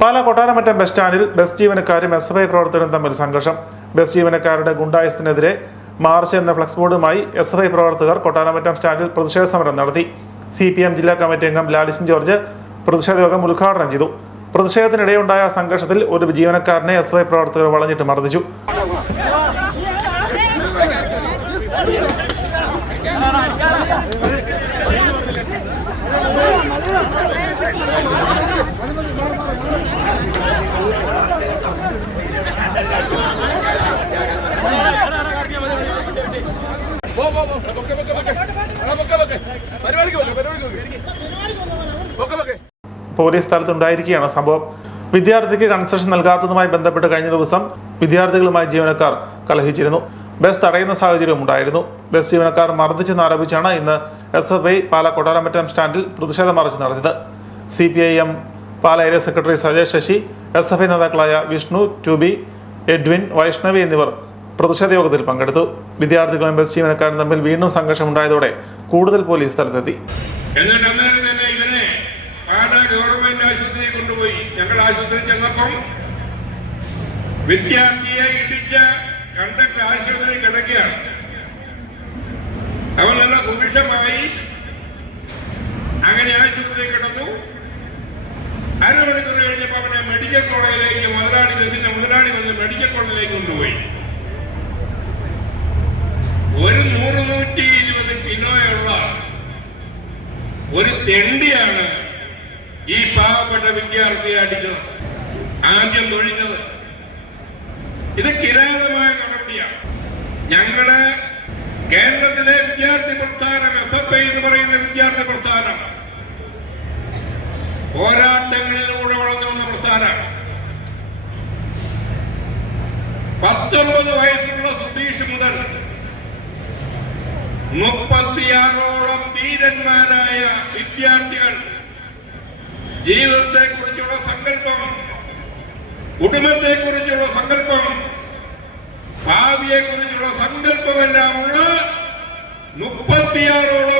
Pala Kottaramattam bus സ്റ്റാൻഡിൽ bus ജീവനക്കാരും S F I പ്രവർത്തകരും തമ്മിൽ സംഘർഷം. ബസ് ജീവനക്കാരുടെ ഗുണ്ടായസത്തിനെതിരെ മാർച്ച് എന്ന ഫ്ലക്സ് ബോർഡുമായി എസ് എഫ് ഐ പ്രവർത്തകർ കൊട്ടാരമറ്റം സ്റ്റാൻഡിൽ പ്രതിഷേധ സമരം നടത്തി. സി പി എം ജില്ലാ കമ്മിറ്റി അംഗം ലാലിസൻ ജോർജ് പ്രതിഷേധ യോഗം ഉദ്ഘാടനം ചെയ്തു. പ്രതിഷേധത്തിനിടെയുണ്ടായ സംഘർഷത്തിൽ ഒരു ജീവനക്കാരനെ എസ് ഐ പ്രവർത്തകർ വളഞ്ഞിട്ട് മർദ്ദിച്ചു. പോലീസ് സ്ഥലത്തുണ്ടായിരിക്കുകയാണ് സംഭവം. വിദ്യാർത്ഥിക്ക് കൺസെഷൻ നൽകാത്തതുമായി ബന്ധപ്പെട്ട് കഴിഞ്ഞ ദിവസം വിദ്യാർത്ഥികളുമായി ജീവനക്കാർ കലഹിച്ചിരുന്നു. ബസ് തടയുന്ന സാഹചര്യം ഉണ്ടായിരുന്നു. ബസ് ജീവനക്കാർ മർദ്ദിച്ചെന്ന് ആരോപിച്ചാണ് ഇന്ന് S F I Pala Kottaramattam സ്റ്റാൻഡിൽ പ്രതിഷേധ മാർച്ച് നടത്തിയത്. C P I M Pala area secretary Sajesh Sasi S F I നേതാക്കളായ വിഷ്ണു ടുബി എഡ്വിൻ വൈഷ്ണവി എന്നിവർ പ്രതിഷേധ യോഗത്തിൽ പങ്കെടുത്തു. വിദ്യാർത്ഥികളും ബസ് ജീവനക്കാരും തമ്മിൽ വീണ്ടും സംഘർഷമുണ്ടായതോടെ കൂടുതൽ പോലീസ് സ്ഥലത്തെത്തി. എന്നിട്ട് അന്നേരം തന്നെ ഇവനെ പാലാ ഗവൺമെന്റ് ആശുപത്രിയിൽ കൊണ്ടുപോയി. ഞങ്ങൾ ആശുപത്രിയിൽ ചെന്നപ്പം വിദ്യാർത്ഥിയെ ഇടിച്ച കണ്ട ആശുപത്രി കിടക്കുകയാണ്. അവൻ നല്ല സുഭിക്ഷമായി അങ്ങനെ ആശുപത്രി കിടന്നു. അരമണിക്കൂർ കഴിഞ്ഞപ്പോൾ അവനെ മെഡിക്കൽ കോളേജിലേക്ക് മുതലാളി ബസിന്റെ മുതലാളി വന്ന് മെഡിക്കൽ കോളേജിലേക്ക് കൊണ്ടുപോയി. ഒരു നൂറ് നൂറ്റി ഇരുപത് കിലോയുള്ള ഒരു തെണ്ടിയാണ് ഈ പാവപ്പെട്ട വിദ്യാർത്ഥിയെ അടിച്ചത് ആദ്യം തൊഴിച്ചത്. ഇത് കിരാതമായ നടപടിയാണ്. ഞങ്ങൾ കേരളത്തിലെ വിദ്യാർത്ഥി പ്രസ്ഥാനം എസ് എഫ് ഐ എന്ന് പറയുന്ന വിദ്യാർത്ഥി പ്രസ്ഥാനം പോരാട്ടങ്ങളിലൂടെ വളർന്നു വന്ന പ്രസ്ഥാനമാണ്. പത്തൊമ്പത് വയസ്സുള്ള സുധീഷ് മുതൽ മുപ്പത്തിയാറോളം ധീരന്മാരായ വിദ്യാർത്ഥികൾ ജീവിതത്തെ കുറിച്ചുള്ള സങ്കല്പം കുടുംബത്തെ കുറിച്ചുള്ള സങ്കല്പം ഭാവിയെ കുറിച്ചുള്ള സങ്കല്പമെല്ലാം ഉള്ള മുപ്പത്തിയാറോളം